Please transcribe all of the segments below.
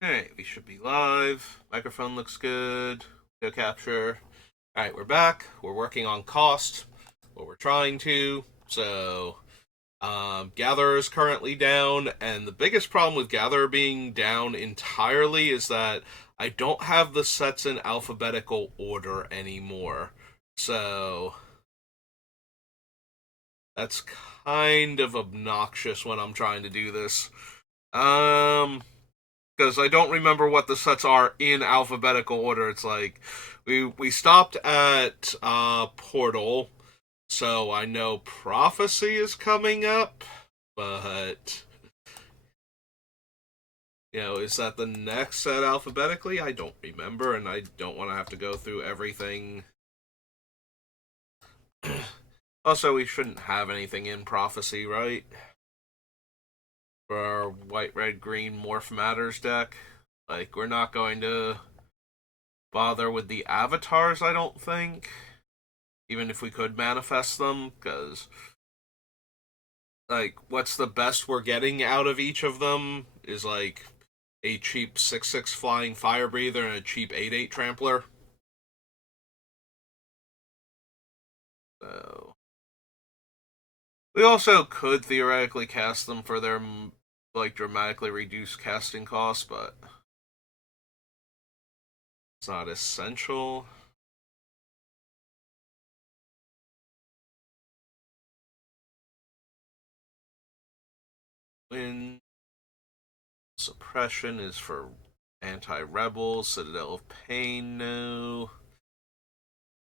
Alright, we should be live. Microphone looks good. Video capture. Alright, we're back. We're working on cost. What we're trying to. Gatherer is currently down, and the biggest problem with Gatherer being down entirely is that I don't have the sets in alphabetical order anymore. So, that's kind of obnoxious when I'm trying to do this. Um, because I don't remember what the sets are in alphabetical order. It's like we stopped at Portal, so I know Prophecy is coming up, but is that the next set alphabetically? I don't remember, and I don't want to have to go through everything. Also, we shouldn't have anything in Prophecy, right? For our white, red, green Morph Matters deck. Like, we're not going to bother with the avatars, I don't think. Even if we could manifest them, because, like, what's the best we're getting out of each of them is, like, a cheap 6/6 flying fire breather and a cheap 8/8 trampler. So. We also could theoretically cast them for their, like, dramatically reduced casting costs, but it's not essential. Wind suppression is for anti-rebel. Citadel of Pain, no.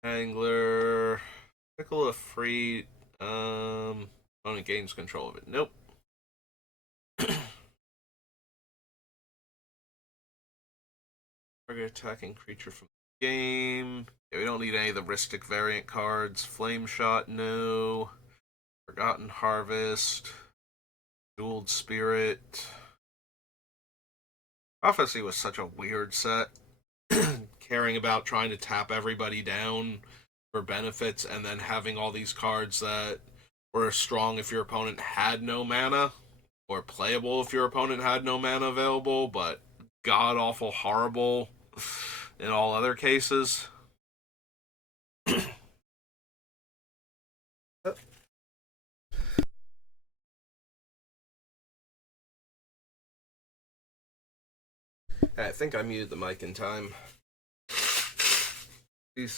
Angler. Pickle of free. Opponent gains control of it. Nope. Target attacking creature from the game. Yeah, we don't need any of the Ristic variant cards. Flame Shot, no. Forgotten Harvest. Dueled Spirit. Prophecy was such a weird set. Caring about trying to tap everybody down for benefits and then having all these cards that were strong if your opponent had no mana, or playable if your opponent had no mana available, but god awful horrible in all other cases. I think I muted the mic in time. He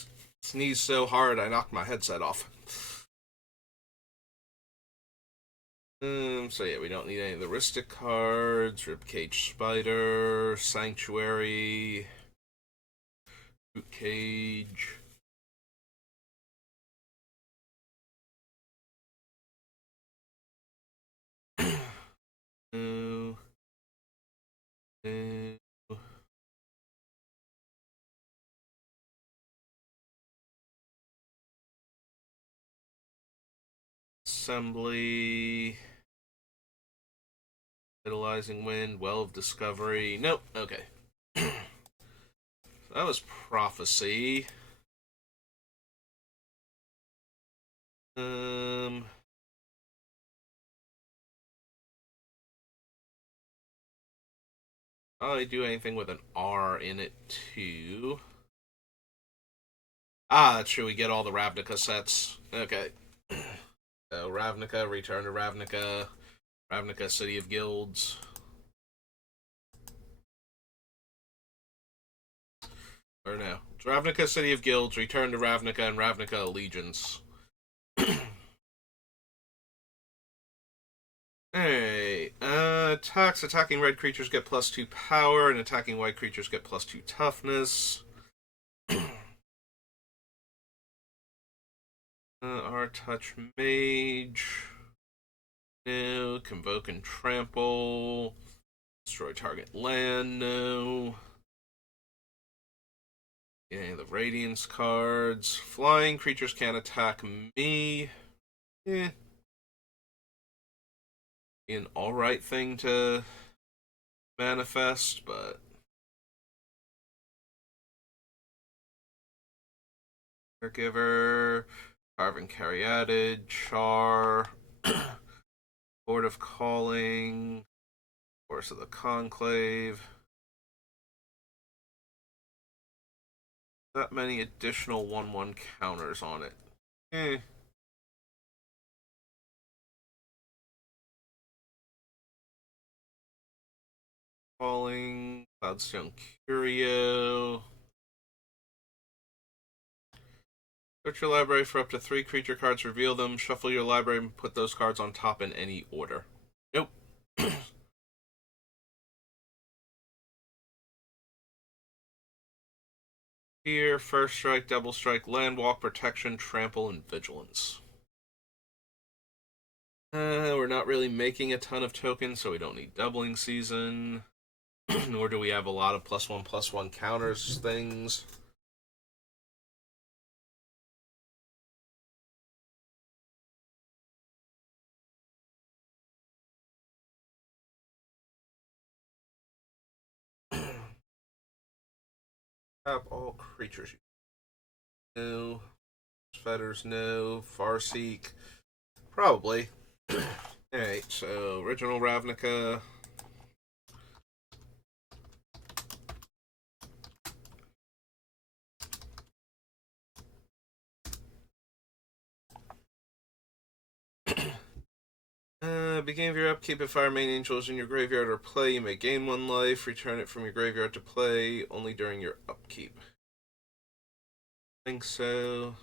sneezed so hard I knocked my headset off. So yeah, we don't need any of the Ristic cards. Ribcage Spider, Sanctuary, Boot Cage. No. No. Assembly. Vitalizing Wind, Well of Discovery. Nope. Okay. So that was Prophecy. Um. Probably do anything with an R in it too. That's true. We get all the Ravnica sets. Okay. So Ravnica, Return to Ravnica, Ravnica City of Guilds. Or no. It's Ravnica City of Guilds, Return to Ravnica, and Ravnica Allegiance. Hey, attacks. Attacking red creatures get +2 power, and attacking white creatures get +2 toughness. Our touch mage. No. Convoke and trample. Destroy target land. No. Yeah, the Radiance cards. Flying creatures can't attack me. Eh. An alright thing to manifest, but. Caregiver. Carving Caryatid. Char. Board of Calling. Force of the Conclave. that many additional 1/1 counters on it. Eh. Falling, Cloudstone Curio. Search your library for up to 3 creature cards, reveal them, shuffle your library, and put those cards on top in any order. Nope. Here, first strike, double strike, land walk, protection, trample, and vigilance. We're not really making a ton of tokens, so we don't need doubling season. Nor do we have a lot of +1/+1 counters things. Tap all creatures. No. Fetters, no. Farseek, probably. Alright, so original Ravnica. Beginning of your upkeep, if Fire Main Angel is in your graveyard or play, you may gain 1 life. Return it from your graveyard to play, only during your upkeep. I think so.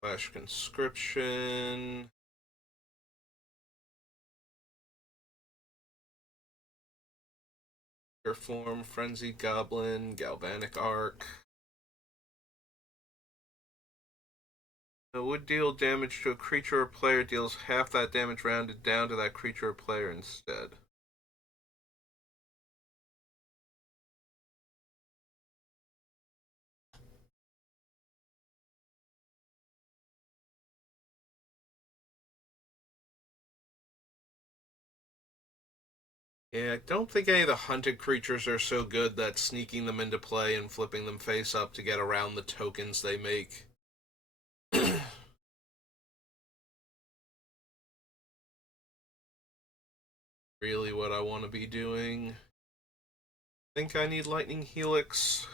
Flash Conscription. Form, Frenzied Goblin, Galvanic Arc. It would deal damage to a creature or player, deals half that damage rounded down to that creature or player instead. Yeah, I don't think any of the hunted creatures are so good that sneaking them into play and flipping them face up to get around the tokens they make. Really what I want to be doing. I think I need Lightning Helix.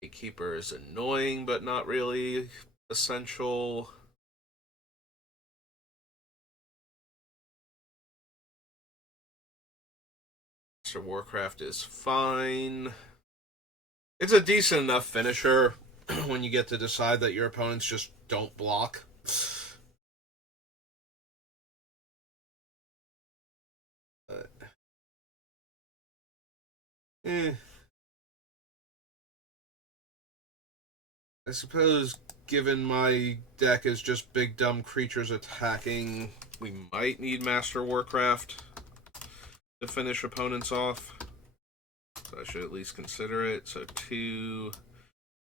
Gatekeeper is annoying, but not really essential. Master Warcraft is fine. It's a decent enough finisher when you get to decide that your opponents just don't block. But, eh. I suppose, given my deck is just big dumb creatures attacking, we might need Master Warcraft to finish opponents off. So I should at least consider it. So 2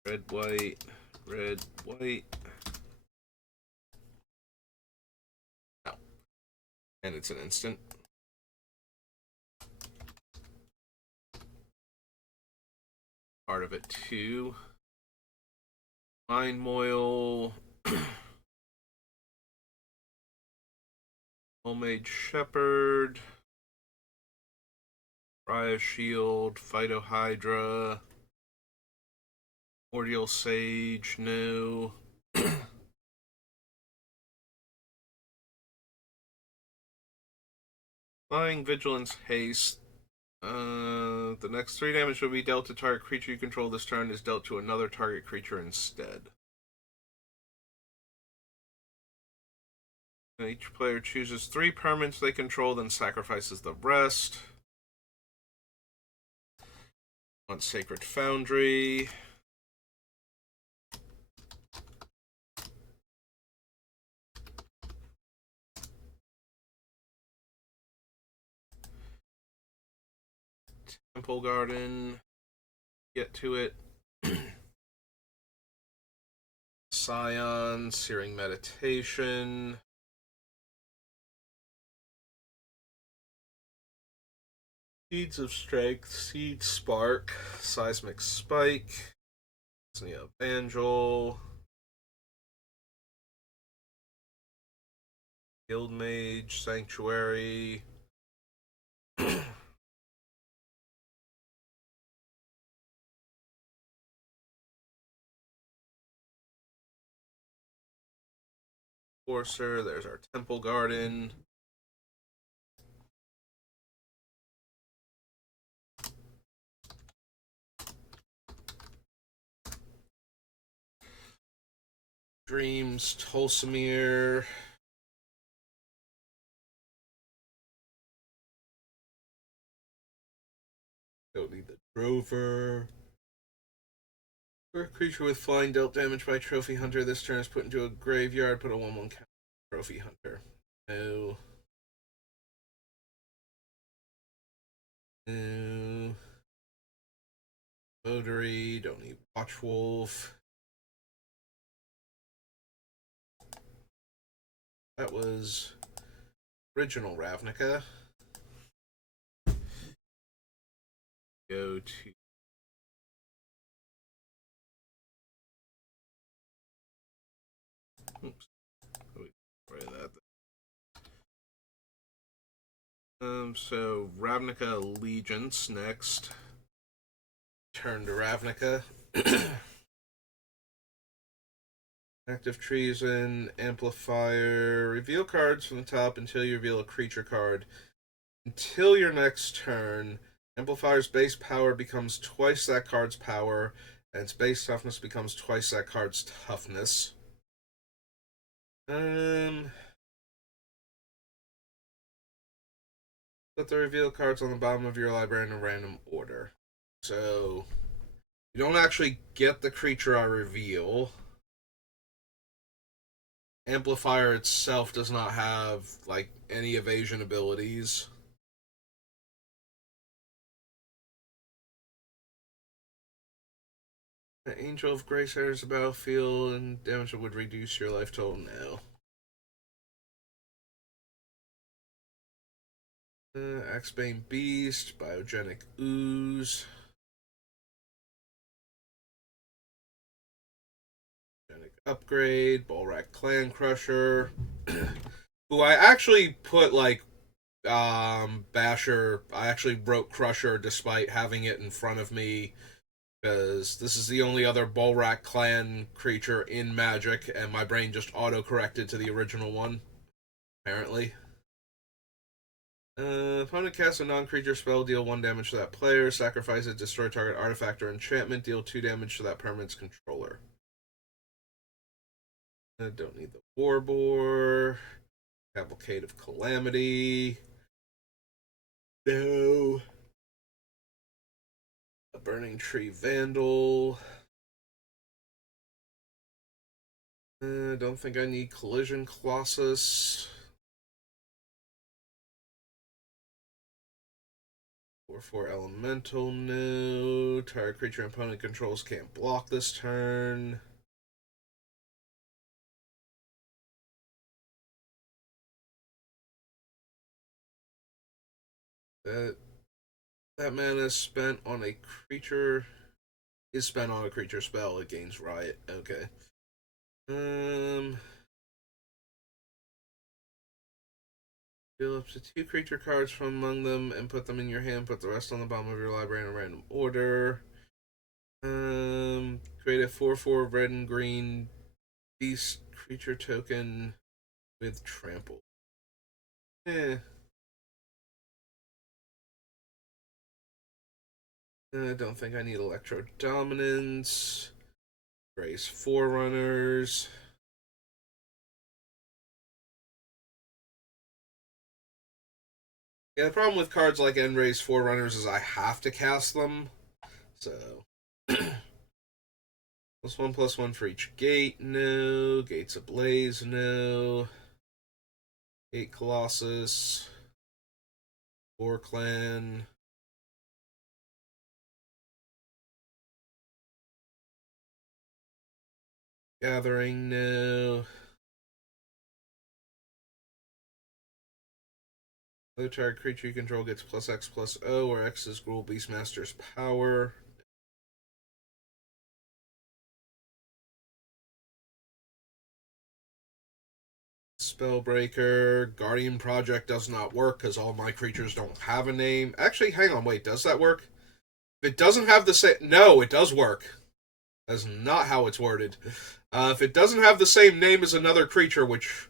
red, white, red, white. No. And it's an instant. Part of it too. Mind Moil. Homemade Shepherd. Raya Shield. Phytohydra. Ordeal Sage. No. Flying Vigilance Haste. The next 3 damage will be dealt to target creature you control this turn is dealt to another target creature instead. Each player chooses 3 permanents they control, then sacrifices the rest. On Sacred Foundry. Temple Garden. Get to it. Scion, Searing Meditation. Seeds of Strength, Seed Spark, Seismic Spike, Evangel. Guild Mage, Sanctuary. Forcer, there's our Temple Garden. Dreams, Tulsimir. Don't need the Drover. For a creature with flying dealt damage by Trophy Hunter, this turn is put into a graveyard. Put a 1/1 counter Trophy Hunter. No. No. Votary. Don't need Watchwolf. That was original Ravnica. Go to. Oops. Try that. So Ravnica Allegiance next. Turn to Ravnica. Active Treason, Amplifier. Reveal cards from the top until you reveal a creature card. Until your next turn, Amplifier's base power becomes twice that card's power, and its base toughness becomes twice that card's toughness. Put the reveal cards on the bottom of your library in a random order. So, you don't actually get the creature I reveal. Amplifier itself does not have, like, any evasion abilities. The Angel of Grace enters the battlefield and damage would reduce your life total now. Axebane Beast, Biogenic Ooze. Biogenic Upgrade, Bolrak Clan Crusher. Who I actually put like Basher. I actually wrote Crusher despite having it in front of me because this is the only other Bolrak Clan creature in Magic, and my brain just auto-corrected to the original one, apparently. Opponent casts a non-creature spell, deal 1 damage to that player, sacrifice it, destroy target artifact or enchantment, deal 2 damage to that permanent's controller. I don't need the Warbore. Cavalcade of Calamity. No. A Burning Tree Vandal. Don't think I need Collision Colossus. 4/4 Elemental, no. Target creature opponent controls can't block this turn. That mana is spent on a creature. Is spent on a creature spell. It gains Riot. Okay. Deal up to 2 creature cards from among them and put them in your hand. Put the rest on the bottom of your library in a random order. Create a 4/4 red and green beast creature token with trample. I don't think I need Electro Dominance. Raise Forerunners. Yeah, the problem with cards like Enraise Forerunners is I have to cast them. So. +1/+1 for each gate, no. Gates Ablaze, no. Gate Colossus. War Clan. Gathering, no. Other target creature you control gets +X/+O, where X is Gruul Beastmaster's power. Spellbreaker. Guardian Project does not work because all my creatures don't have a name. Actually, hang on, wait, does that work? If it doesn't have the same... No, it does work. That's not how it's worded. If it doesn't have the same name as another creature, which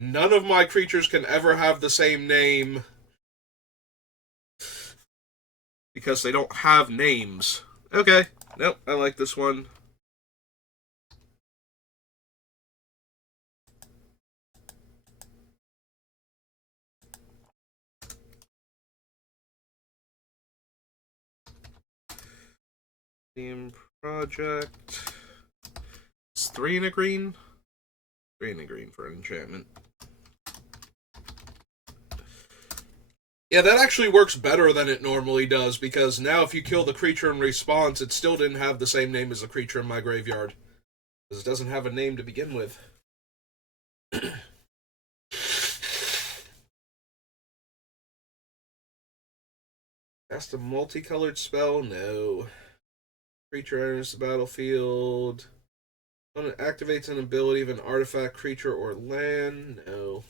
none of my creatures can ever have the same name because they don't have names. Okay, nope, I like this one. Theme Project. It's 3 and a green. 3 and a green for an enchantment. Yeah, that actually works better than it normally does, because now if you kill the creature in response, it still didn't have the same name as the creature in my graveyard. Because it doesn't have a name to begin with. Cast a multicolored spell? No. Creature enters the battlefield. When it activates an ability of an artifact, creature, or land? No.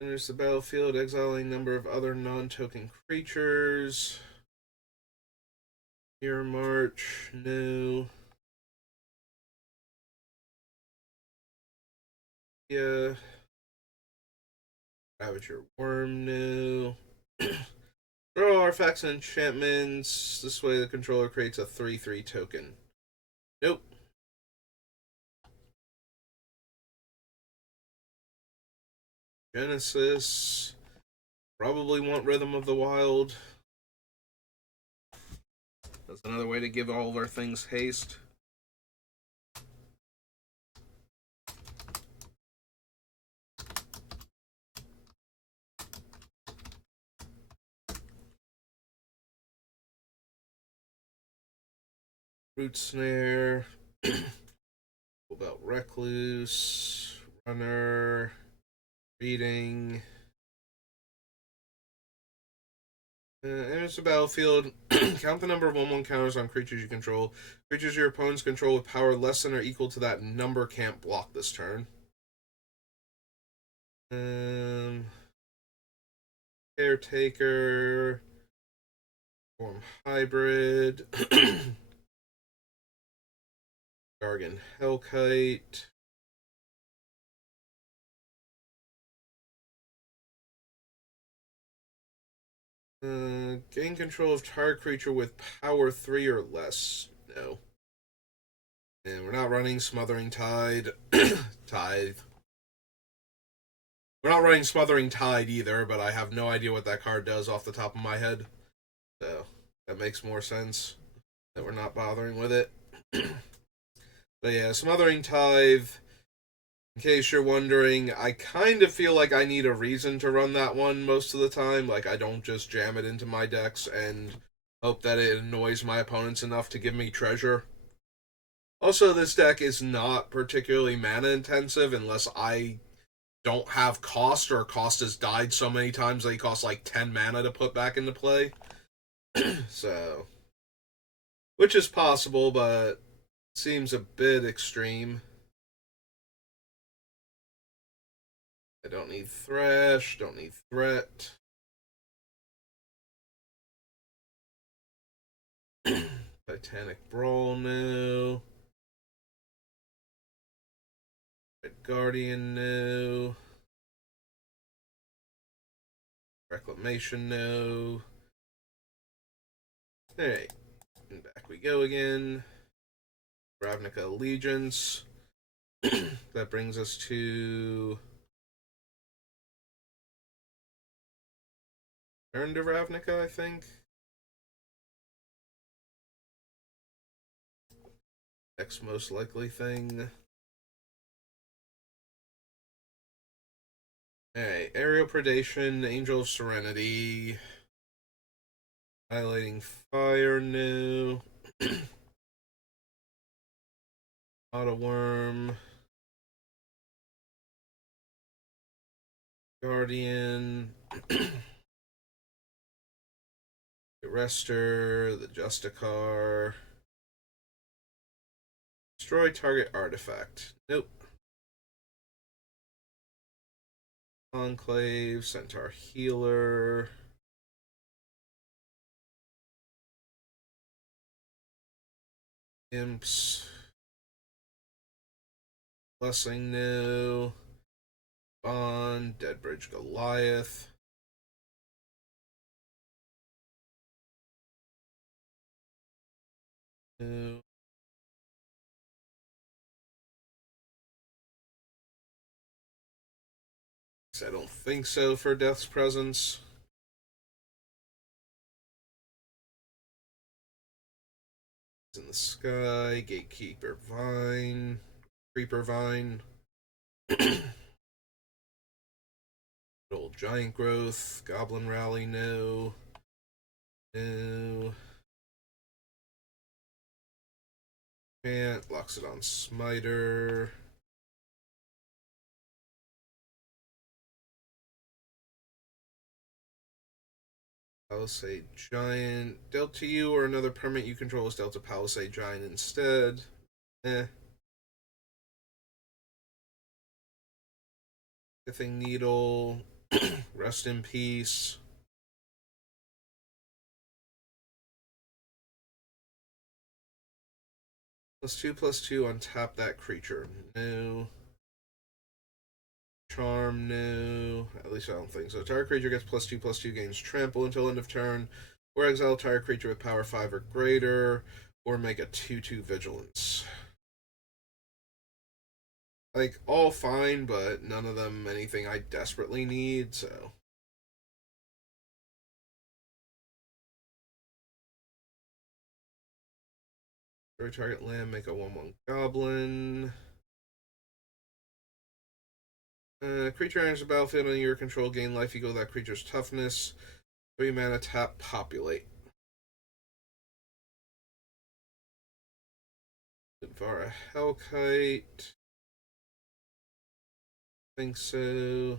Enters the battlefield, exiling a number of other non-token creatures. Hero March? No. Yeah. Ravager Worm? No. Draw artifacts and enchantments. This way the controller creates a 3/3 token. Nope. Genesis. Probably want Rhythm of the Wild. That's another way to give all of our things haste. Root Snare. What about Recluse? Runner. Reading. Enters the battlefield. Count the number of 1/1 counters on creatures you control. Creatures your opponents control with power less than or equal to that number can't block this turn. Caretaker. Form Hybrid. Gargan Hellkite. Gain control of target creature with power 3 or less. No. And we're not running Smothering Tide. Tithe. We're not running Smothering Tide either, but I have no idea what that card does off the top of my head. So, that makes more sense that we're not bothering with it. But yeah, Smothering Tithe, in case you're wondering, I kind of feel like I need a reason to run that one most of the time. Like, I don't just jam it into my decks and hope that it annoys my opponents enough to give me treasure. Also, this deck is not particularly mana intensive unless I don't have Kaust, or Kaust has died so many times that he costs like 10 mana to put back into play. So, which is possible, but seems a bit extreme. I don't need Thresh, don't need Threat. Titanic Brawl, no. Red Guardian, no. Reclamation, no. Alright, and back we go again. Ravnica Allegiance. That brings us to Turn to Ravnica, I think. Next most likely thing. Alright, Aerial Predation, Angel of Serenity. Highlighting Fire, no. Auto Worm. Guardian. The Arrestor, the Justicar. Destroy target artifact. Nope. Enclave, Centaur Healer. Imps. Blessing, no. Bond, Deadbridge Goliath. No. I don't think so for Death's Presence. In the Sky, Gatekeeper Vine, Creeper Vine. Old Giant Growth, Goblin Rally, no. No. Chant, Loxodon Smiter. Palisade Giant. Dealt to you or another permanent you control is dealt to Palisade Giant instead. Pithing Needle. Rest in peace. +2/+2 on tap that creature. No. Charm, no. At least I don't think so. Target creature gets +2/+2, gains trample until end of turn, or exile target creature with power 5 or greater, or make a 2/2 vigilance. Like, all fine, but none of them anything I desperately need, so. Destroy target land, make a 1/1 goblin. Creature enters the battlefield under your control, gain life equal to that creature's toughness. 3 mana, tap, populate. Vara Hellkite. Think so.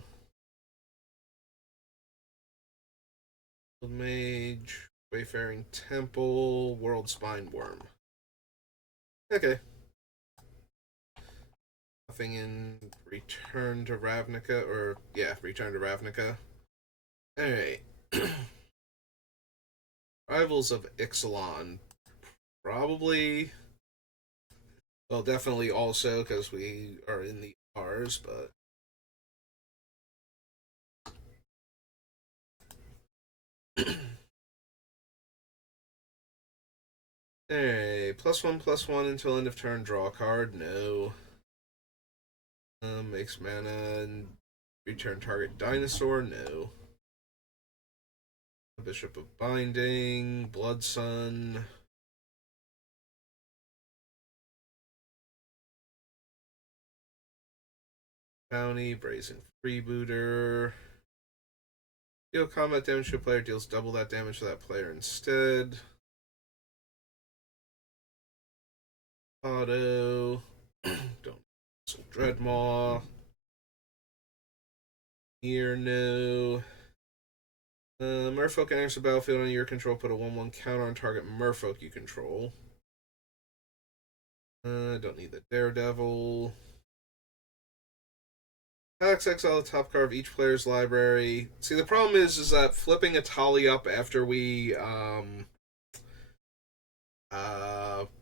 Mage, Wayfaring Temple, World Spine Worm. Okay. Nothing in Return to Ravnica, or, yeah, Return to Ravnica. Alright. Rivals of Ixalan. Probably. Well, definitely also, because we are in the R's, but. Hey, +1/+1 until end of turn, draw a card. No. Makes mana and return target dinosaur. No. Bishop of Binding, Blood Sun. Bounty, Brazen Freebooter. Deal combat damage to a player, deals double that damage to that player instead. Auto. Don't. Dreadmaw. Here, no. Merfolk enters the battlefield on your control. Put a 1/1 counter on target Merfolk you control. Don't need the Daredevil. Alex exile the top card of each player's library. See, the problem is that flipping a Tali up after we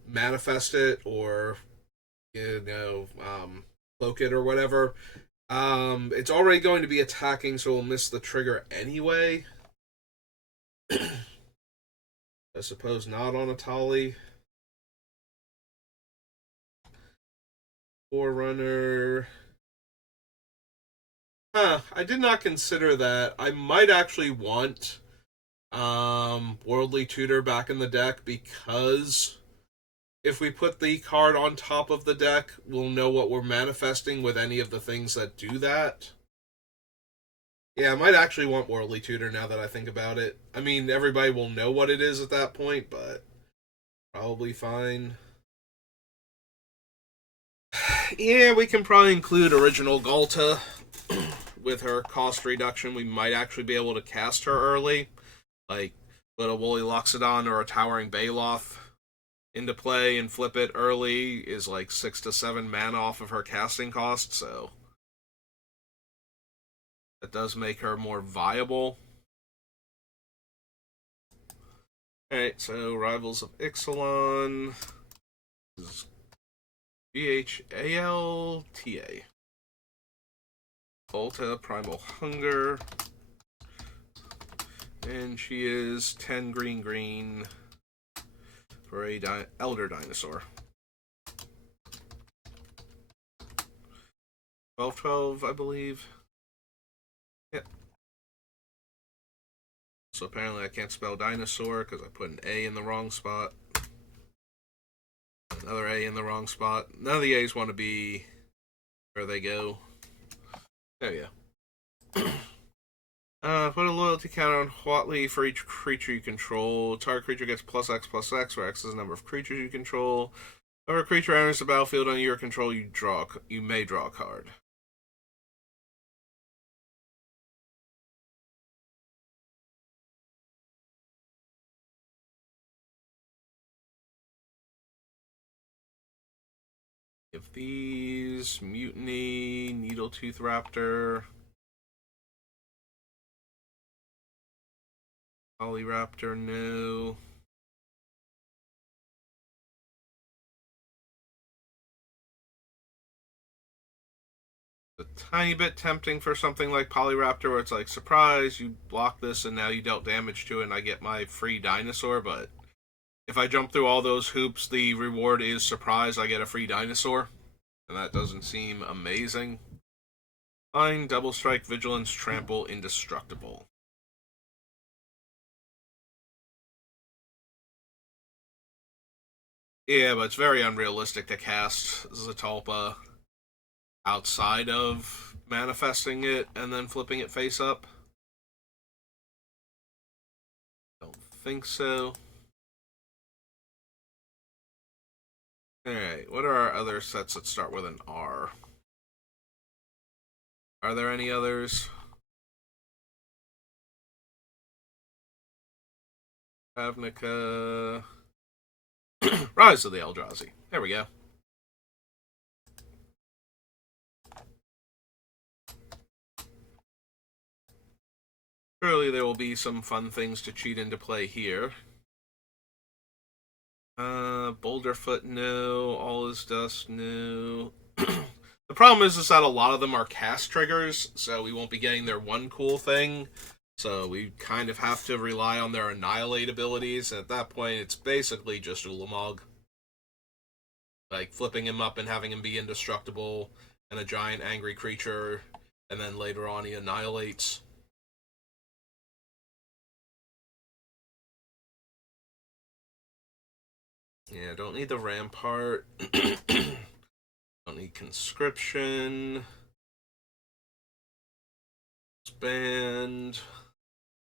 manifest it or cloak it or whatever. It's already going to be attacking, so we'll miss the trigger anyway. I suppose not on a Tali. Forerunner. I did not consider that. I might actually want Worldly Tutor back in the deck, because if we put the card on top of the deck, we'll know what we're manifesting with any of the things that do that. Yeah, I might actually want Worldly Tutor now that I think about it. I mean, everybody will know what it is at that point, but probably fine. Yeah, we can probably include original Galta. With her cost reduction, we might actually be able to cast her early. Like, put a Woolly Loxodon or a Towering Baloth into play and flip it early is like 6 to 7 mana off of her casting cost, so that does make her more viable. Alright, so Rivals of Ixalan is GHALTA. Volta, Primal Hunger. And she is 10 green for a Elder Dinosaur. 12/12, I believe. Yep. So apparently I can't spell dinosaur because I put an A in the wrong spot. Another A in the wrong spot. None of the A's want to be where they go. There you go. Put a loyalty counter on Huatli for each creature you control. Target creature gets +X/+X, where X is the number of creatures you control. Whenever a creature enters the battlefield under your control, you may draw a card. Give these Mutiny, Needletooth Raptor, Polyraptor, no. A tiny bit tempting for something like Polyraptor, where it's like, surprise, you block this and now you dealt damage to it and I get my free dinosaur, but if I jump through all those hoops, the reward is surprise, I get a free dinosaur, and that doesn't seem amazing. Fine, Double Strike, Vigilance, Trample, Indestructible. Yeah, but it's very unrealistic to cast Zatalpa outside of manifesting it and then flipping it face up. Don't think so. Alright, what are our other sets that start with an R? Are there any others? Ravnica. Rise of the Eldrazi. There we go. Surely there will be some fun things to cheat into play here. Boulderfoot, no. All is Dust, no. The problem is that a lot of them are cast triggers, so we won't be getting their one cool thing. So we kind of have to rely on their Annihilate abilities. And at that point, it's basically just Ulamog. Like flipping him up and having him be indestructible and a giant angry creature, and then later on he annihilates. Yeah, don't need the Rampart. Don't need Conscription. It's banned.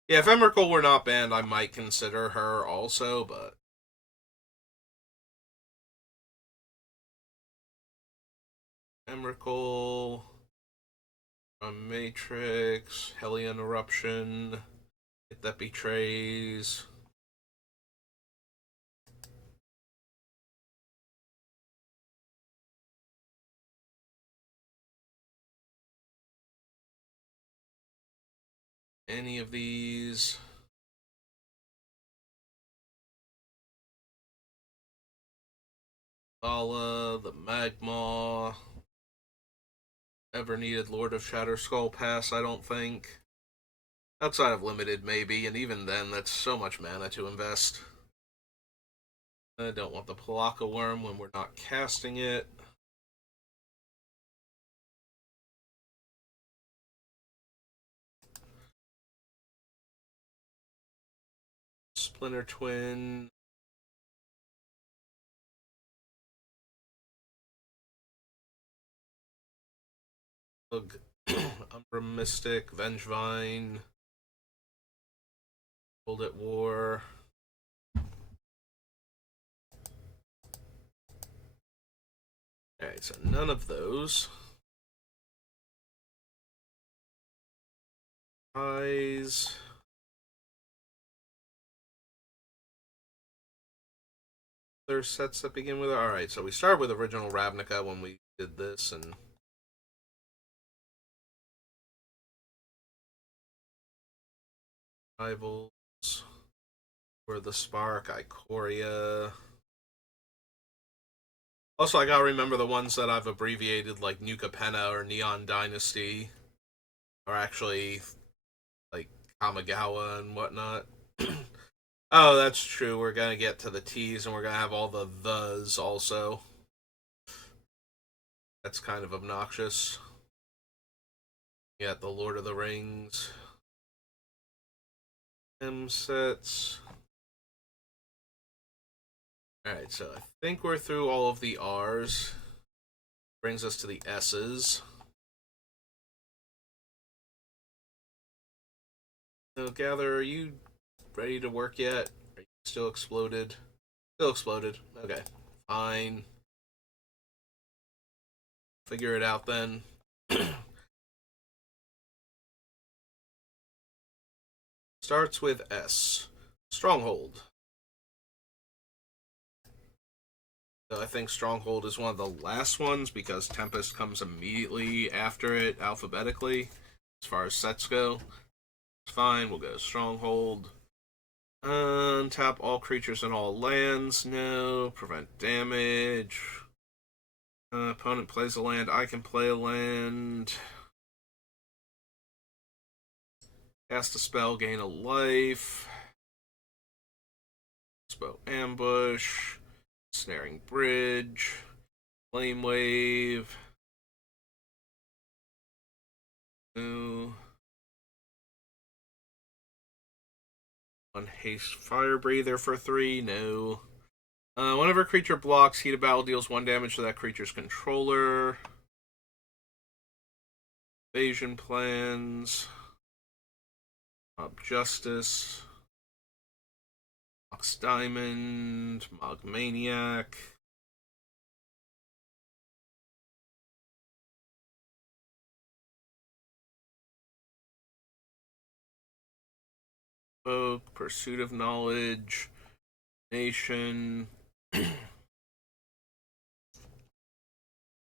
Yeah, if Emrakul were not banned, I might consider her also, but Emrakul, Matrix, Hellion Eruption, Hit That Betrays. Any of these. Bala, the Magma. Ever needed Lord of Shatterskull pass, I don't think. Outside of Limited, maybe, and even then, that's so much mana to invest. I don't want the Palaka Worm when we're not casting it. Splinter Twin. Umbra Mystic, Vengevine, Hold at War. Alright, so none of those. Eyes. other sets that begin with it. Alright, so we started with original Ravnica when we did this, and Rivals for the Spark, Ikoria. Also, I gotta remember the ones that I've abbreviated, like Nuka Penna or Neon Dynasty, are actually like Kamigawa and whatnot. Oh, that's true. We're gonna get to the T's and we're gonna have all the thes also. That's kind of obnoxious. Yeah, the Lord of the Rings M sets. Alright, so I think we're through all of the R's. Brings us to the S's. So, Gather, are you ready to work yet? Are you still exploded? Still exploded. Okay. Fine. Figure it out then. Starts with S. Stronghold. So I think Stronghold is one of the last ones because Tempest comes immediately after it alphabetically. As far as sets go, it's fine. We'll go Stronghold. Untap all creatures and all lands. No. Prevent damage. Opponent plays a land. I can play a land. Cast a spell, gain a life. Spell ambush. Snaring bridge. Flame wave. No. One haste fire breather for 3. No. Whenever a creature blocks, Heat of Battle deals 1 damage to that creature's controller. Evasion plans. Justice. Mox Diamond. Mogmaniac. Oak. Pursuit of Knowledge. Nation.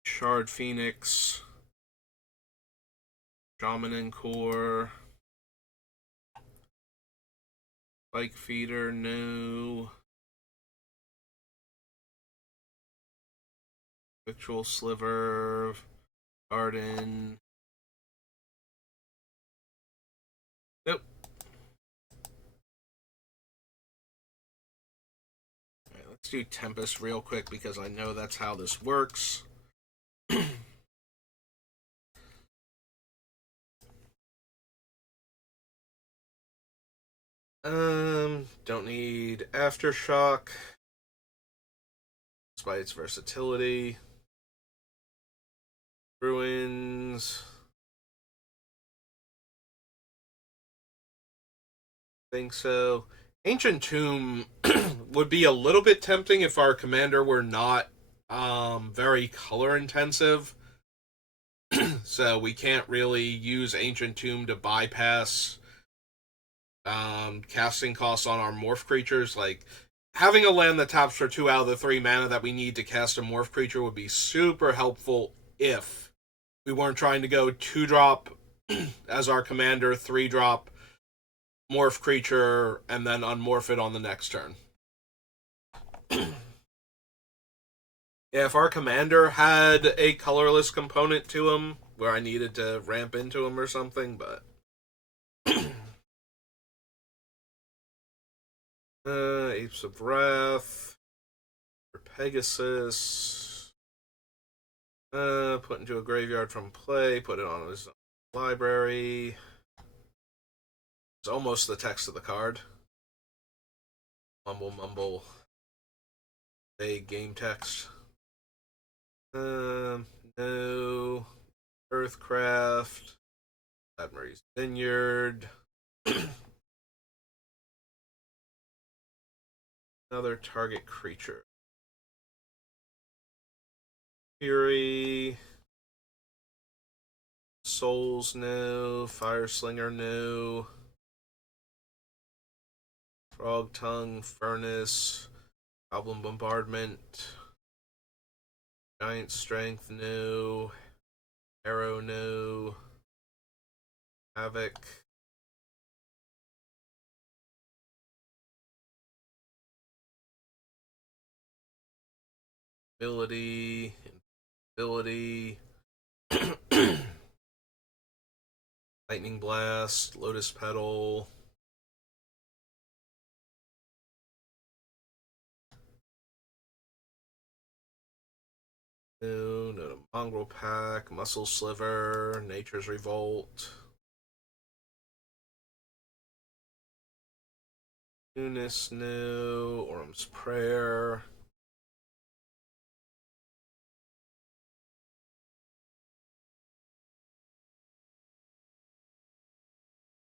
Shard Phoenix. Shaman Core. Spike Feeder, no. Victual Sliver. Garden. Nope. Alright, let's do Tempest real quick because I know that's how this works. Don't need Aftershock. Despite its versatility. Ruins. Think so. Ancient Tomb would be a little bit tempting if our commander were not very color intensive. So we can't really use Ancient Tomb to bypass casting costs on our morph creatures. Like having a land that taps for 2 out of the 3 mana that we need to cast a morph creature would be super helpful if we weren't trying to go 2-drop as our commander, 3-drop morph creature, and then unmorph it on the next turn. Yeah, if our commander had a colorless component to him where I needed to ramp into him or something, but Apes of Wrath for Pegasus. Put into a graveyard from play, put it on his library. It's almost the text of the card. Mumble mumble. Vague game text. No. Earthcraft. Admiral's Vineyard. Another target creature. Fury. Souls, no. Fireslinger, no. Frog Tongue, Furnace. Goblin Bombardment. Giant Strength, no. Arrow, no. Havoc. Ability. Ability. Lightning Blast. Lotus Petal. No, Mongrel Pack, Muscle Sliver, Nature's Revolt, Eunice, no, Orm's Prayer,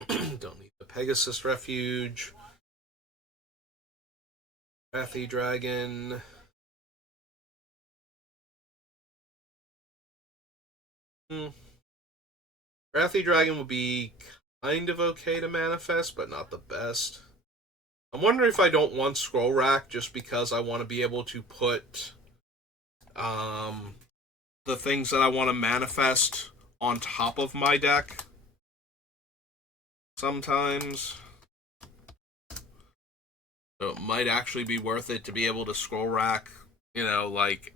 don't need the Pegasus Refuge, Wrathy Dragon, Wrathy Dragon would be kind of okay to manifest, but not the best. I'm wondering if I don't want Scroll Rack just because I want to be able to put um, the things that I want to manifest on top of my deck sometimes. So it might actually be worth it to be able to scroll rack, like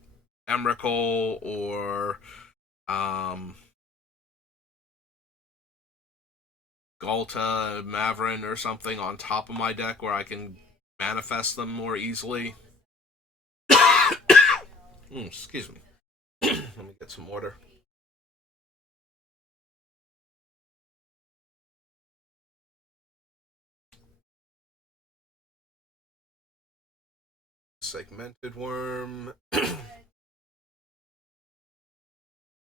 Emrakul or Galta, Maverin, or something on top of my deck where I can manifest them more easily. Excuse me. Let me get some water. Segmented Worm.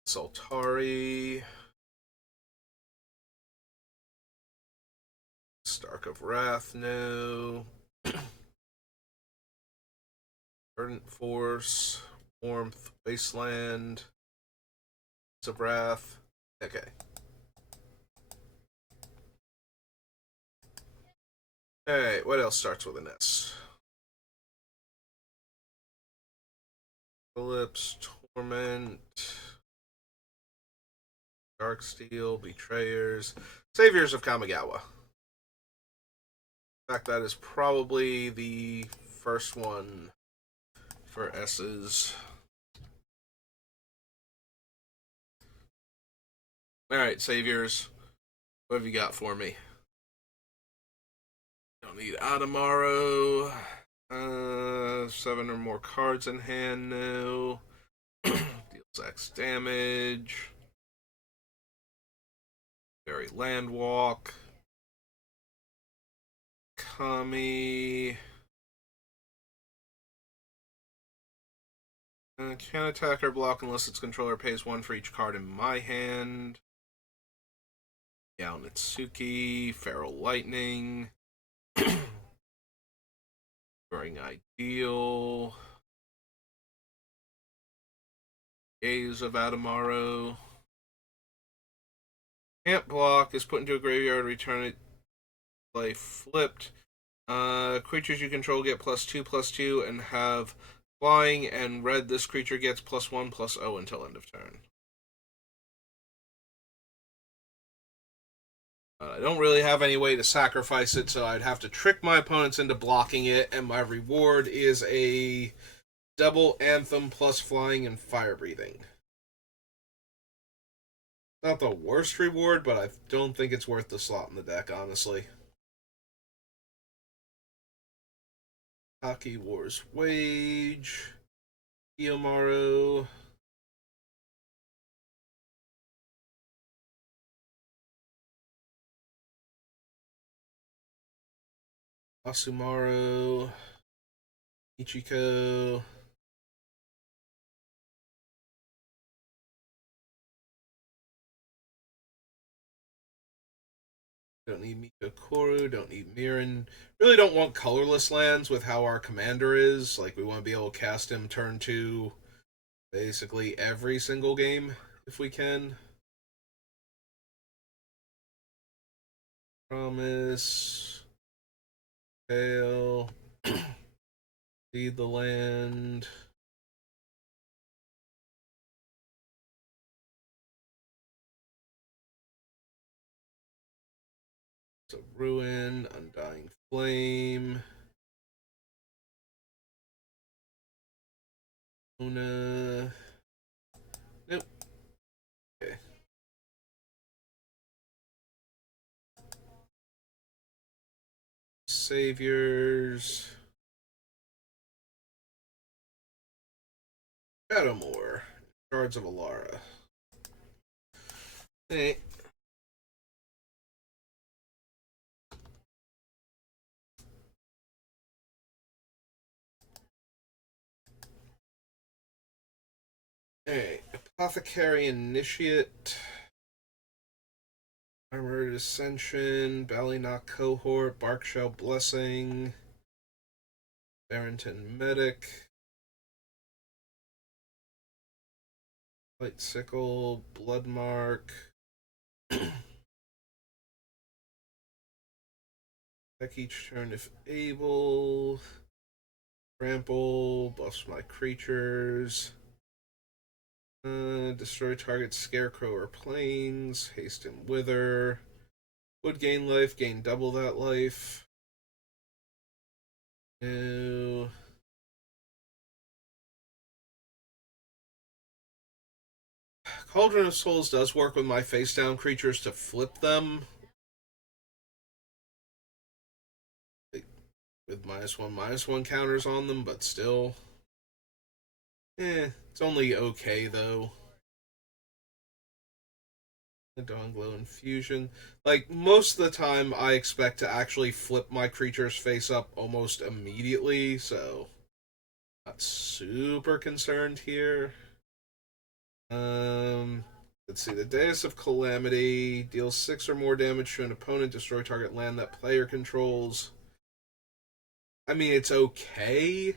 Saltari. Stark of Wrath, no. Verdant Force. Warmth. Wasteland. Of Wrath. Okay. Alright, what else starts with an S? Eclipse, Torment, Darksteel, Betrayers, Saviors of Kamigawa. In fact, that is probably the first one for S's. Alright, Saviors. What have you got for me? Don't need Adamaro. 7 or more cards in hand now. Deals X damage. Very Landwalk. Kami. Can't attack or block unless its controller pays 1 for each card in my hand. Yao Nitsuki, Feral Lightning, Growing Ideal, Gaze of Adamaro. Can't block, is put into a graveyard, return it, play flipped. Creatures you control get +2/+2 and have flying, and red, this creature gets +1/+0 until end of turn. I don't really have any way to sacrifice it, so I'd have to trick my opponents into blocking it, and my reward is a double Anthem plus flying and fire breathing. Not the worst reward, but I don't think it's worth the slot in the deck, honestly. Hockey Wars Wage, Kiyomaru, Asumaru, Ichiko, don't need Mikakoru, don't need Mirin. Really don't want colorless lands with how our commander is. Like, we want to be able to cast him turn 2 basically every single game if we can. Promise. Fail. Feed the land. So ruin, undying flame. Una. Nope. Okay. Saviors. Shadowmoor. Shards of Alara. Hey. Hey. Apothecary Initiate. Armored Ascension. Ballynock Cohort. Barkshell Blessing. Barrington Medic. Light Sickle. Bloodmark. Attack each turn if able. Trample. Buffs my creatures. Destroy target scarecrow or planes. Haste and wither. Would gain life, gain double that life. No. Cauldron of Souls does work with my face down creatures to flip them. With -1/-1 counters on them, but still. It's only okay though. The Dawn Glow Infusion. Like, most of the time, I expect to actually flip my creature's face up almost immediately, so. Not super concerned here. Let's see. The Deus of Calamity deals 6 or more damage to an opponent, destroy target land that player controls. I mean, it's okay.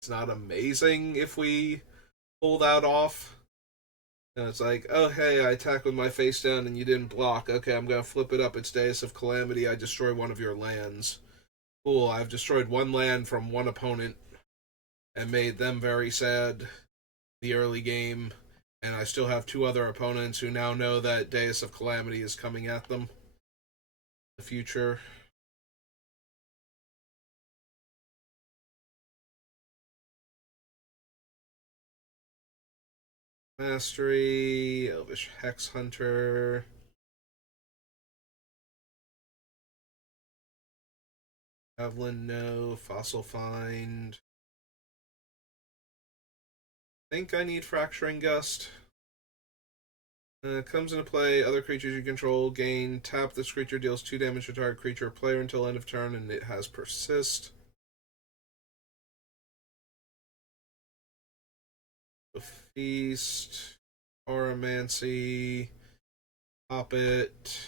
It's not amazing if we pull that off. And it's like, oh, hey, I attack with my face down and you didn't block. Okay, I'm going to flip it up. It's Deus of Calamity. I destroy one of your lands. Cool, I've destroyed one land from one opponent and made them very sad the early game. And I still have 2 other opponents who now know that Deus of Calamity is coming at them in the future. Mastery, Elvish Hex Hunter. Javelin, no. Fossil Find. Think I need Fracturing Gust. Comes into play. Other creatures you control gain. Tap this creature, deals 2 damage to target creature or player until end of turn, and it has Persist. The Feast. Auramancy. Poppet.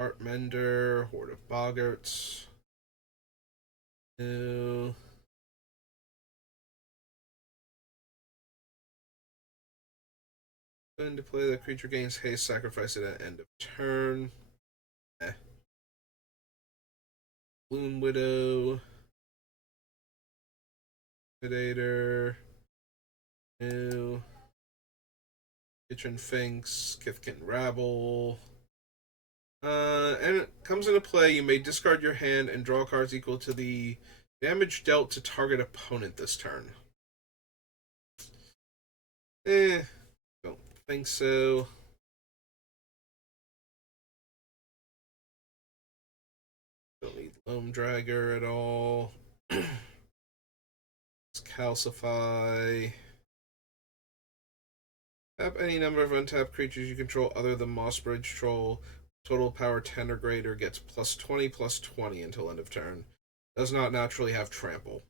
Heartmender. Horde of Boggarts. No. Go into play. The creature gains haste. Sacrifice it at end of turn. Bloom Widow. Predator. No. Kitchen Finks. Kithkin Rabble. And it comes into play. You may discard your hand and draw cards equal to the damage dealt to target opponent this turn. Don't think so. Don't need Loam Dragger at all. Let's calcify. Tap any number of untapped creatures you control other than Mossbridge Troll. Total power 10 or greater, gets +20/+20 until end of turn. Does not naturally have trample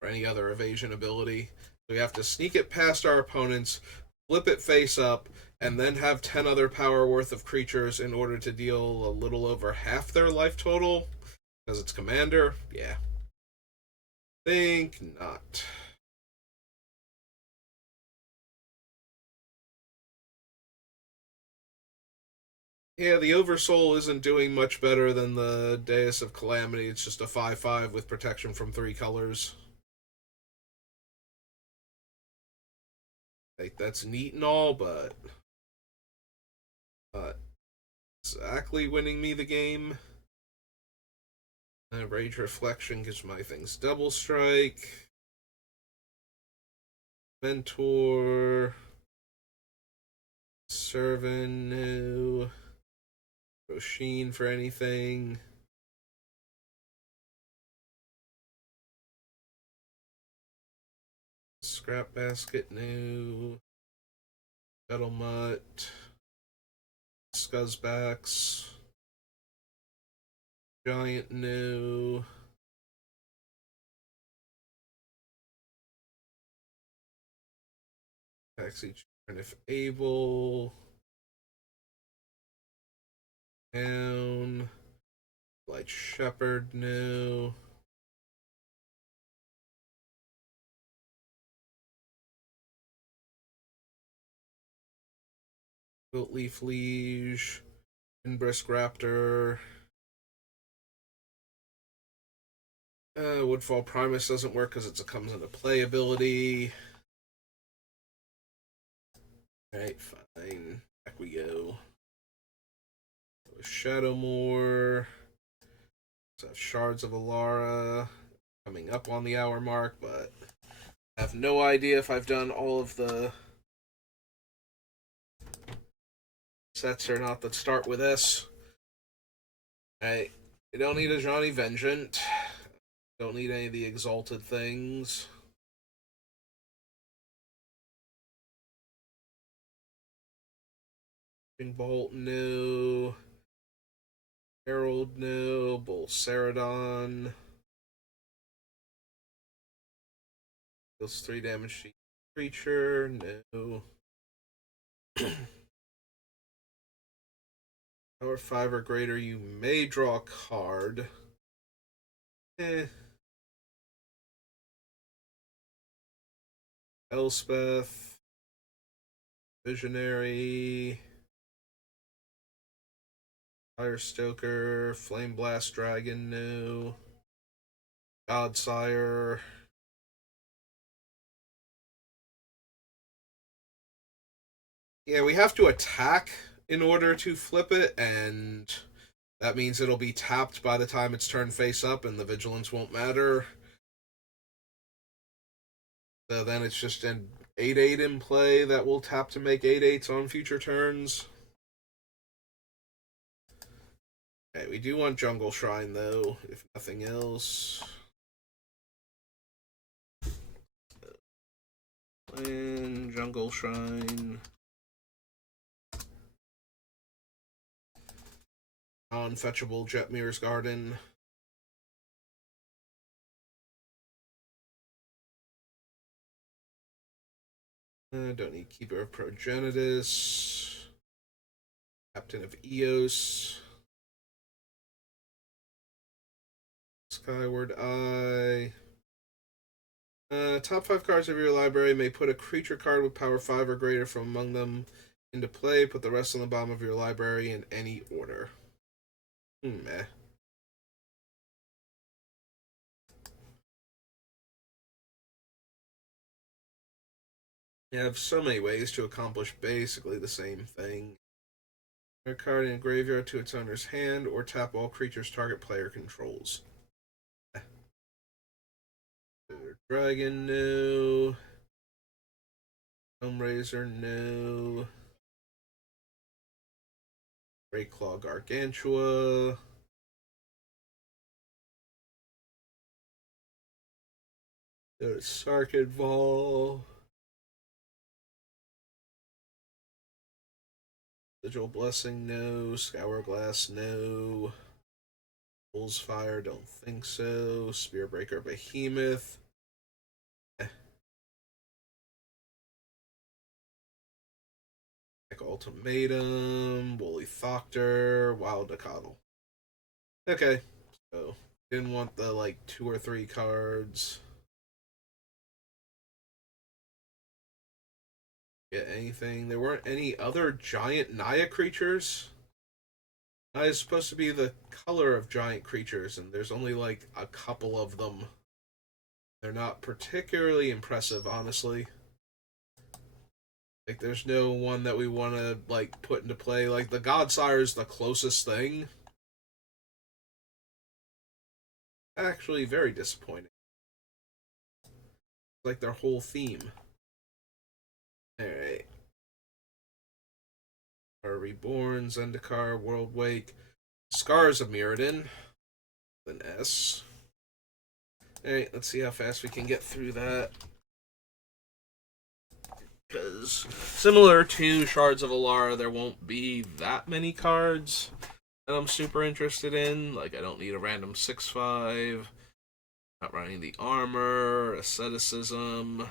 or any other evasion ability. So we have to sneak it past our opponents, flip it face up, and then have 10 other power worth of creatures in order to deal a little over half their life total. Because it's commander? Yeah. Think not. Yeah, the Oversoul isn't doing much better than the Deus of Calamity. It's just a 5/5 with protection from 3 colors. Like, that's neat and all, but not exactly winning me the game. Rage Reflection gives my things double strike. Mentor. Servant, no. Roshin for anything. Scrap Basket, no. Mutt. Scuzzbacks. Giant, no. Taxi Churn if able. Down. Light Shepherd, no. Wilt Leaf Liege. Inbrisk Raptor. Woodfall Primus doesn't work because it comes into play ability. Alright, fine. Back we go. Shadowmoor. So Shards of Alara coming up on the hour mark, but I have no idea if I've done all of the sets or not that start with S. I don't need a Johnny Vengeant. Don't need any of the exalted things. Bolt, no. Herald, no. Bolceradon. Deals 3 damage to each creature, no. Power 5 or greater, you may draw a card. Elspeth. Visionary. Firestoker. Flame Blast Dragon, no. Godsire. Yeah, we have to attack in order to flip it, and that means it'll be tapped by the time it's turned face up, and the vigilance won't matter. So then it's just an 8/8 in play that will tap to make 8/8s on future turns. Okay, we do want Jungle Shrine, though, if nothing else. And Jungle Shrine. Non-fetchable Jetmir's Garden. Don't need Keeper of Progenitus. Captain of Eos. Skyward Eye. Top 5 cards of your library may put a creature card with power 5 or greater from among them into play. Put the rest on the bottom of your library in any order. Meh. You have so many ways to accomplish basically the same thing. A card in a graveyard to its owner's hand, or tap all creatures target player controls. Dragon, no. Home Razor, no. Greatclaw Gargantua. There's Sarkid Vol. Sigil Blessing, no. Scourglass, no. Bull's Fire, don't think so. Spearbreaker Behemoth. Ultimatum. Woolly Thoctor. Wild Decadal. Okay. So, didn't want the, like, 2 or 3 cards. Get anything. There weren't any other giant Naya creatures. It's supposed to be the color of giant creatures, and there's only like a couple of them. They're not particularly impressive, honestly. Like, there's no one that we want to like put into play. Like, the Godsire is the closest thing. Actually, very disappointing. Like their whole theme. All right. Are Reborn, Zendikar, World Wake, Scars of Mirrodin, an S. Alright, let's see how fast we can get through that. Because, similar to Shards of Alara, there won't be that many cards that I'm super interested in. Like, I don't need a random 6/5. Not running the armor, asceticism.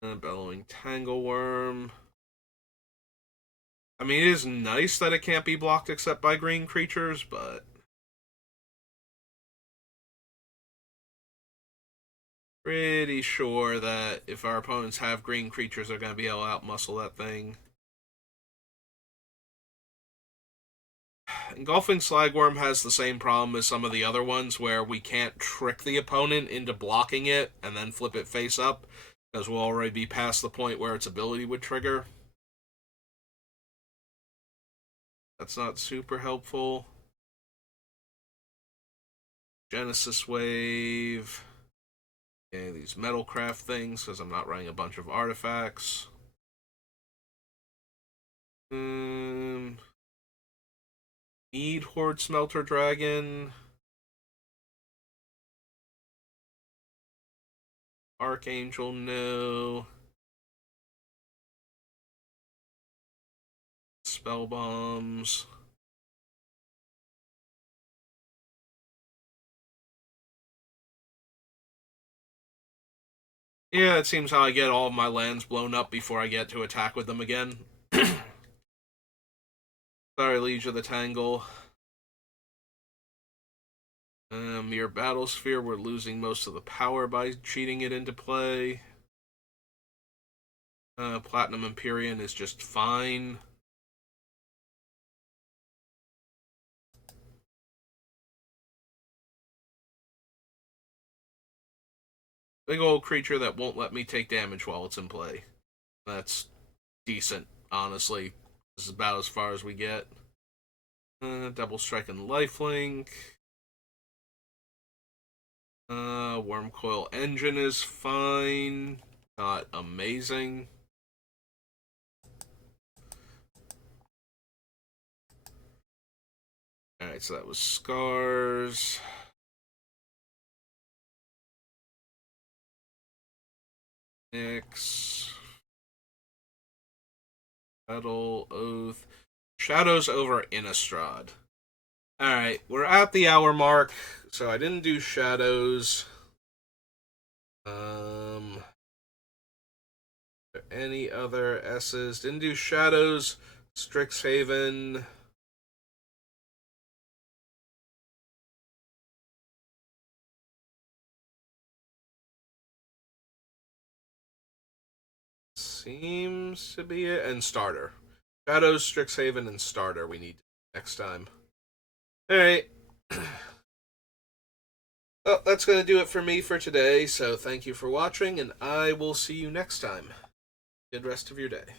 Bellowing Tangleworm. I mean, it is nice that it can't be blocked except by green creatures, but pretty sure that if our opponents have green creatures, they're going to be able to outmuscle that thing. Engulfing Slagworm has the same problem as some of the other ones, where we can't trick the opponent into blocking it and then flip it face up, because we'll already be past the point where its ability would trigger. That's not super helpful. Genesis Wave. Okay, these Metalcraft things, because I'm not running a bunch of artifacts. Need Horde Smelter Dragon. Archangel, no. Spell Bombs. Yeah, it seems how I get all of my lands blown up before I get to attack with them again. Sorry, Liege of the Tangle. Mere Battlesphere, we're losing most of the power by cheating it into play. Platinum Empyrean is just fine. Big old creature that won't let me take damage while it's in play. That's decent, honestly. This is about as far as we get. Double Strike and Lifelink. Wormcoil Engine is fine. Not amazing. Alright, so that was Scars. Nyx. Battle, Oath. Shadows over Innistrad. Alright, we're at the hour mark, so I didn't do Shadows. Any other S's? Didn't do Shadows. Strixhaven. Seems to be it. And Starter. Shadows, Strixhaven, and Starter we need next time. Alright. Well, that's going to do it for me for today, so thank you for watching, and I will see you next time. Good rest of your day.